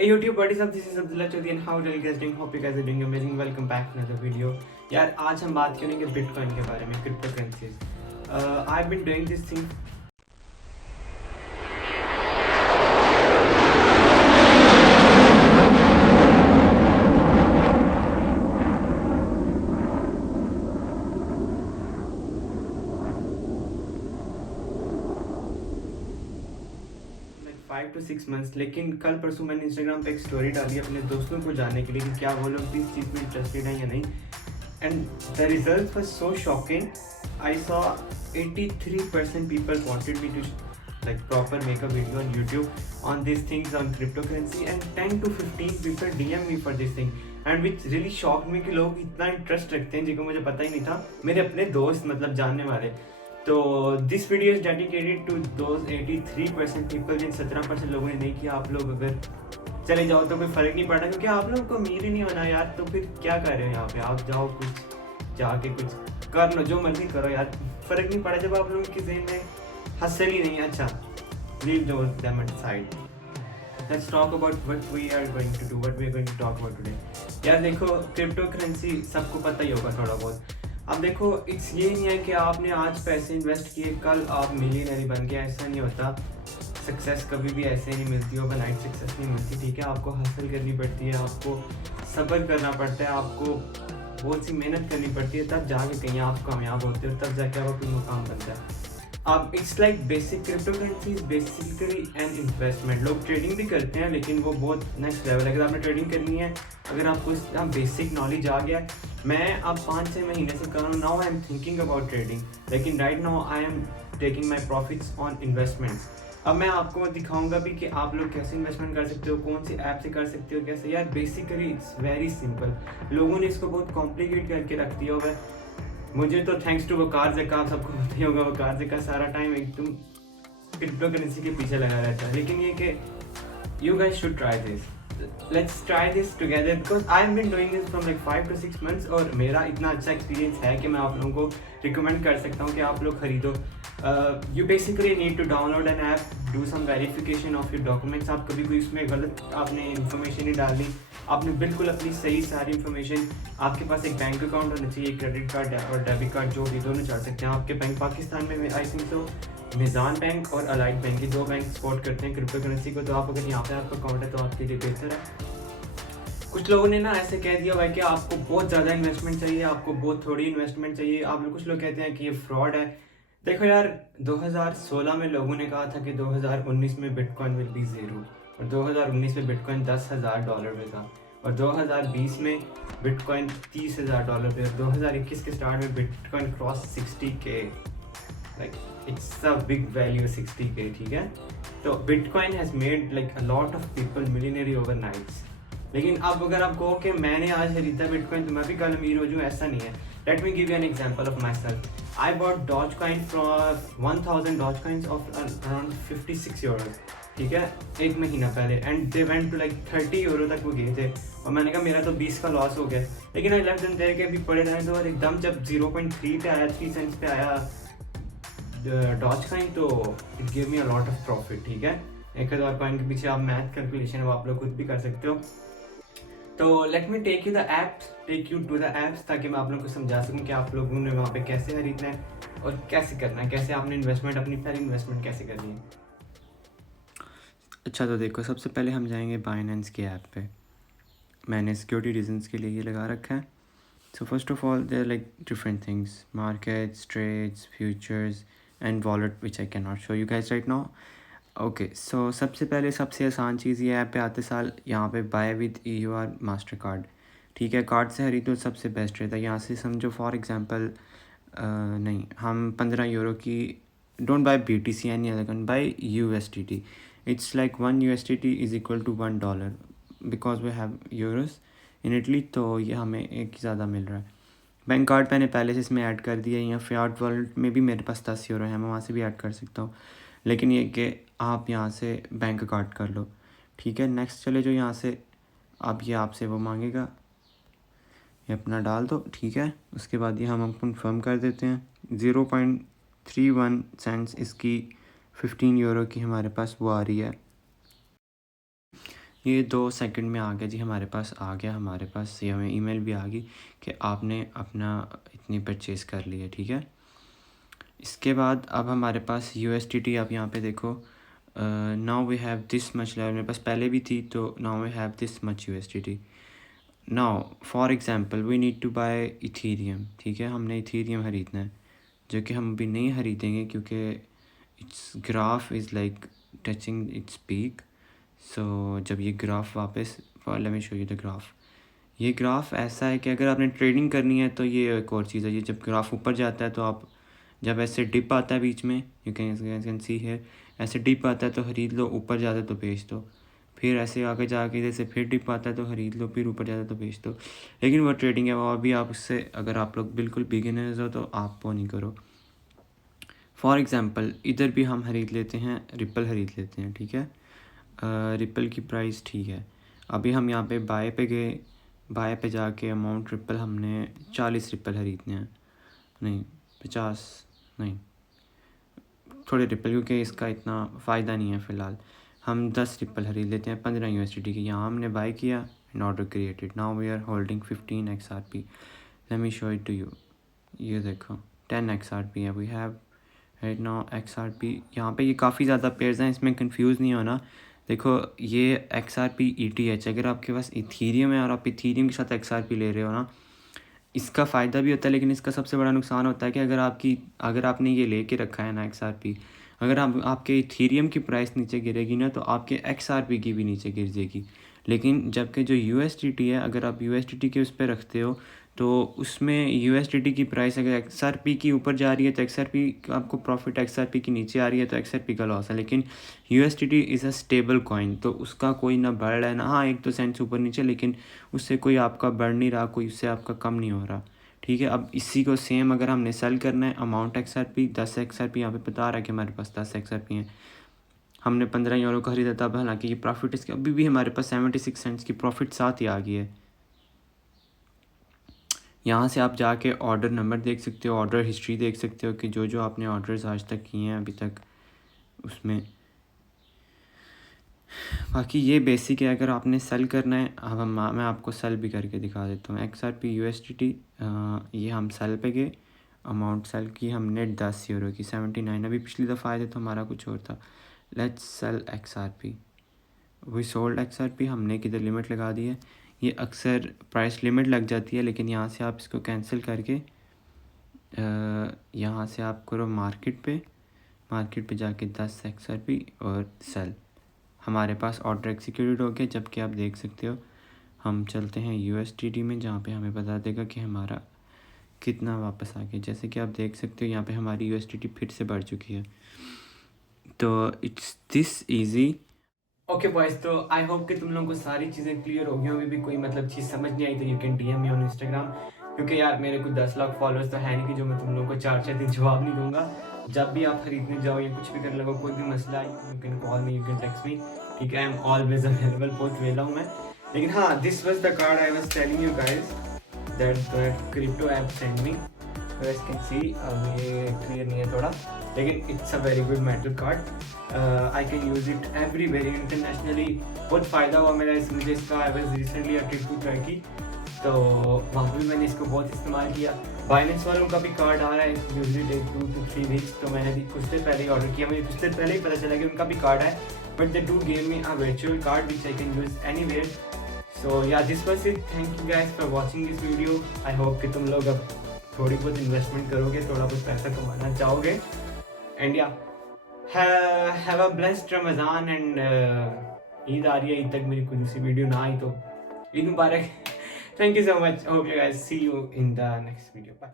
Hey YouTube, what is up? This is Abdullah Chaudhary and how are you guys doing? Hope you guys are doing amazing. Welcome back to another video. यार आज हम बात करेंगे bitcoin के बारे में, crypto currencies. I've been doing this thing like 5 to 6 months, लेकिन कल परसों मैंने इंस्टाग्राम पे एक स्टोरी डाली अपने दोस्तों को जानने के लिए कि क्या वो लोग भी इस चीज़ में इंटरेस्टेड हैं या नहीं। And the results were so shocking. I saw 83% people wanted me to like proper make a video on YouTube on these things on cryptocurrency, and 10 to 15 people DM me for this thing, and which really shocked me कि लोग इतना interest रखते हैं जिनको मुझे पता ही नहीं था, मेरे अपने दोस्त मतलब जानने वाले। तो this video is dedicated to those 83% people जिन 17% लोगों ने नहीं किया। आप लोग अगर चले जाओ तो कोई फर्क नहीं पड़ता, क्योंकि आप लोगों को अमीर ही नहीं होना यार, तो फिर क्या कर रहे हो यहाँ पे। आप जाओ कुछ जाके कुछ कर लो, जो मर्जी करो यार, फर्क नहीं पड़ा जब आप लोगों की ज़हन में हसल ही नहीं है। अच्छा, leave them aside. Let's talk about what we are going to do, what we are going to talk about today. यार देखो, क्रिप्टो करेंसी सबको पता ही होगा थोड़ा बहुत। अब देखो, इट्स ये नहीं है कि आपने आज पैसे इन्वेस्ट किए कल आप मिलियनरी बन गए, ऐसा नहीं होता। सक्सेस कभी भी ऐसे नहीं मिलती, ओवरनाइट सक्सेस नहीं मिलती, ठीक है। आपको हासिल करनी पड़ती है, आपको सब्र करना पड़ता है, आपको बहुत सी मेहनत करनी पड़ती है, तब जाके कहीं आप कामयाब होते हो, तब जाके आपका कोई मुकाम बनता है। अब it's like basic crypto currency is basically an investment. लोग ट्रेडिंग भी करते हैं, लेकिन वो बहुत नेक्स्ट लेवल है। अगर आपने ट्रेडिंग करनी है, अगर आपको इसका बेसिक नॉलेज आ गया, मैं अब 5-6 महीने से कर रहा हूँ, now I am thinking about trading, लेकिन right now I am taking my profits on investments. अब मैं आपको दिखाऊंगा भी कि आप लोग कैसे इन्वेस्टमेंट कर सकते हो, कौन सी ऐप से कर सकते हो, कैसे। यार बेसिकली इट्स वेरी सिंपल, लोगों ने इसको बहुत कॉम्प्लिकेट करके रख दिया हुआ है। मुझे तो थैंक्स टू वकार ज़का, आप सबको पता ही होगा, वकार ज़का सारा टाइम एकदम क्रिप्टो करेंसी के पीछे लगा रहता है। लेकिन ये कि you guys should try this, let's try this together, because I have been doing this from like 5 to 6 months, और मेरा इतना अच्छा एक्सपीरियंस है कि मैं आप लोगों को रिकमेंड कर सकता हूँ कि आप लोग खरीदो। You basically need to download an app, do some verification of your documents. आप कभी कोई उसमें गलत आपने इन्फॉर्मेशन नहीं डालनी, आपने बिल्कुल अपनी सही सारी इन्फॉर्मेशन। आपके पास एक बैंक अकाउंट होना चाहिए, क्रेडिट कार्ड और डेबिट कार्ड, जो भी दोनों चल सकते हैं। आपके बैंक पाकिस्तान में I think so Nizam bank और अलाइड बैंक, ये 2 बैंक सपोर्ट करते हैं क्रिप्टो करेंसी को। तो आप अगर यहाँ पे आपका अकाउंट है तो आपके लिए बेहतर है। कुछ लोगों ने ना ऐसे कह दिया भाई कि आपको बहुत ज़्यादा इन्वेस्टमेंट चाहिए, आपको बहुत थोड़ी इन्वेस्टमेंट चाहिए। आप लोग, कुछ लोग कहते हैं कि ये फ्रॉड है। देखो यार, 2016 में लोगों ने कहा था कि 2019 में बिटकॉइन विल बी ज़ीरो, और 2019 में बिटकॉइन $10,000 पे था, और 2020 में बिटकॉइन $30,000 पे, और 2021 के स्टार्ट में Bitcoin cross 60K। Like it's a big value 60K, ठीक है। तो Bitcoin has made like a lot of people millionaire overnights. लेकिन अब अगर आप कहो कि मैंने आज खरीदा बिटकॉइन तो मैं भी कल अमीर हो जाऊँ, ऐसा नहीं है। Let me give you an example of myself. I bought Dogecoin from 1000 Dogecoins of around 56 euro, ठीक है, एक महीना पहले, and they went to like 30 euro तक वो गए थे, और मैंने कहा मेरा तो 20 का लॉस हो गया। लेकिन आई लेफ्ट देम देयर के अभी पड़े रहे तो, और एकदम जब 0.3 पे आया, 3 सेंट्स पे आया डॉजकॉइन, तो it give me a lot of profit, ठीक है। 1000 कॉइन के पीछे आप मैथ कैलकुलेशन आप लोग खुद भी कर सकते हो। तो let me take you to the apps, ताकि मैं आप लोगों को समझा सकूं कि आप लोगों ने वहाँ पे कैसे खरीदना है और कैसे करना है, कैसे आपने इन्वेस्टमेंट, अपनी पहली इन्वेस्टमेंट कैसे करनी है। अच्छा, तो देखो, सबसे पहले हम जाएंगे बाइनेंस के ऐप पे। मैंने सिक्योरिटी रीजंस के लिए ये लगा रखा है। So first of all there like different things, markets, trades, futures and wallet which I can not show you guys right now. Okay, so सबसे पहले सबसे आसान चीज़ ये ऐप पे आते साल यहाँ पे buy with EUR Mastercard, ठीक है। कार्ड से खरीदो सबसे बेस्ट रहता है। यहाँ से समझो फॉर एग्जांपल नहीं, हम 15 यूरो की, don't buy BTC any other can buy USDT। It's like 1 USDT is equal to $1 because we have euros in Italy, तो ये हमें एक ज़्यादा मिल रहा है। बैंक कार्ड मैंने पहले से इसमें ऐड कर दिया, या फियाट वॉलेट में भी मेरे पास 10 यूरो है, मैं वहाँ से भी ऐड कर सकता हूँ। लेकिन ये कि आप यहाँ से बैंक कार्ड कर लो, ठीक है। नेक्स्ट चले जो यहाँ से, अब ये आपसे वो मांगेगा, ये अपना डाल दो, ठीक है। उसके बाद ये हम कन्फर्म कर देते हैं। 0.31 सेंट्स इसकी 15 यूरो की हमारे पास वो आ रही है। ये 2 सेकंड में आ गया जी, हमारे पास आ गया, हमारे पास ये हमें ईमेल भी आ गई कि आपने अपना इतनी परचेज़ कर ली है, ठीक है। इसके बाद अब हमारे पास USDT, आप यहाँ पे देखो, now we have this much level, मेरे पास पहले भी थी, तो now we have this much USDT। Now for example we need to buy Ethereum, ठीक है, हमने इथीरियम ख़रीदना है, जो कि हम अभी नहीं ख़रीदेंगे क्योंकि its graph is like touching its peak. So जब ये ग्राफ वापस, let me show you the graph, ये ग्राफ ऐसा है कि अगर आपने ट्रेडिंग करनी है तो ये एक और चीज़ है, ये जब ग्राफ ऊपर जाता है तो आप, जब ऐसे डिप आता है बीच में, यू कैन सी है, ऐसे डिप आता है तो ख़रीद लो, ऊपर जाता है तो बेच दो, फिर ऐसे आगे जाके जैसे फिर डिप आता है तो ख़रीद लो, फिर ऊपर जाता है तो बेच दो। लेकिन वो ट्रेडिंग है, वो अभी आप उससे, अगर आप लोग बिल्कुल बिगिनर्स हो तो आप वो नहीं करो। फॉर एग्ज़ाम्पल इधर भी हम ख़रीद लेते हैं, रिपल ख़रीद लेते हैं, ठीक है। रिपल की प्राइस ठीक है, अभी हम यहाँ पे बाय पे गए, बाय पे जाके अमाउंट रिपल हमने 40 रिपल ख़रीदने हैं, नहीं 50 नहीं, थोड़े रिपल, क्योंकि इसका इतना फ़ायदा नहीं है फ़िलहाल। हम 10 रिपल ख़रीद लेते हैं 15 USDT की, यहाँ हमने बाय किया and order created, now we are holding 15 XRP। Let me show it to you, ये देखो 10 XRP है, we have right now XRP। यहाँ पे ये काफ़ी ज़्यादा पेयर्स हैं, इसमें कंफ्यूज नहीं होना। देखो ये XRP ETH, अगर आपके पास इथीरियम है और आप इथीरियम के साथ XRP ले रहे हो ना, इसका फ़ायदा भी होता है, लेकिन इसका सबसे बड़ा नुकसान होता है कि अगर आपने ये लेके रखा है ना XRP, अगर आपके इथीरियम की प्राइस नीचे गिरेगी ना तो आपके XRP की भी नीचे गिर जाएगी। लेकिन जबकि जो USDT है, अगर आप USDT के उस पर रखते हो तो उसमें USDT की प्राइस अगर XRP की ऊपर जा रही है तो XRP का आपको प्रॉफिट, XRP की नीचे आ रही है तो XRP का लॉस है। लेकिन USDT is a stable coin, तो उसका कोई ना बढ़ रहा है ना, हाँ 1-2 सेंट्स ऊपर नीचे, लेकिन उससे कोई आपका बढ़ नहीं रहा, कोई उससे आपका कम नहीं हो रहा, ठीक है। अब इसी को सेम अगर हमने सेल करना है, अमाउंट XRP 10 XRP यहाँ पे बता रहा है कि हमारे पास 10 XRP हैं, हमने 15 यूरो का ख़रीदा था, अब हालांकि ये प्रॉफिट इसके अभी भी हमारे पास 76 सेंट्स की प्रॉफिट साथ ही आ गई है। यहाँ से आप जाके ऑर्डर नंबर देख सकते हो, ऑर्डर हिस्ट्री देख सकते हो कि जो जो आपने ऑर्डर्स आज तक किए हैं अभी तक उसमें। बाकी ये बेसिक है, अगर आपने सेल करना है, अब मैं आपको सेल भी करके दिखा देता हूँ। XRP USDT, ये हम सेल पे गए, अमाउंट सेल की हमने 10 यूरो की 79, अभी पिछली दफ़ा आए थे तो हमारा कुछ और था। Let's sell XRP, we sold XRP, हमने किधर लिमिट लगा दी है, ये अक्सर प्राइस लिमिट लग जाती है, लेकिन यहाँ से आप इसको कैंसिल करके यहाँ से आप करो मार्केट पे जाके 10 XRP और सेल, हमारे पास ऑर्डर एक्सिक्यूटेड हो गया। जबकि आप देख सकते हो, हम चलते हैं USDT में, जहाँ पे हमें बता देगा कि हमारा कितना वापस आ गया। जैसे कि आप देख सकते हो यहाँ पे हमारी USDT फिर से बढ़ चुकी है, तो it's this easy. Okay boys, तो आई होप कि तुम लोगों को सारी चीज़ें क्लियर हो गई होंगी। भी कोई मतलब चीज़ समझ नहीं आई तो you can DM me on Instagram, क्योंकि यार मेरे कुछ 10 लाख फॉलोअर्स तो है नहीं कि जो मैं तुम लोगों को 4-4 दिन जवाब नहीं दूंगा। जब भी आप खरीदने जाओ या कुछ भी करने लगो, कोई भी मसला है, you can call me, you can text me, ठीक है। आई एम ऑलवेज अवेलेबल, बहुत वेला हूँ मैं। लेकिन हाँ, this was the card I was telling you guys that the crypto app send me. Guys can see, अब ये क्लियर नहीं है थोड़ा, लेकिन it's a very good metal card. I can use it everywhere internationally. बहुत फ़ायदा हुआ मुझे इसका। I was recently a trip to Turkey, तो वहाँ भी मैंने इसको बहुत इस्तेमाल किया। बाइनेंस वालों का भी कार्ड आ रहा है, यूजली टेक 2 to 3 वीक्स, तो मैंने भी कुछ देर पहले ही ऑर्डर किया। मुझे कुछ देर पहले ही पता चला कि उनका भी कार्ड है, but they do give me a virtual card which I can use anywhere. So yeah this was it, thank you guys for watching this video. I hope कि तुम लोग अब थोड़ी बहुत इन्वेस्टमेंट करोगे, थोड़ा बहुत पैसा कमाना चाहोगे, and yeah have a blessed Ramzan. And Eid आ रही है, ईद तक मेरी कोई दूसरी वीडियो ना आई तो ईद मुबारक। Thank you so much, hope you guys see you in the next video, bye.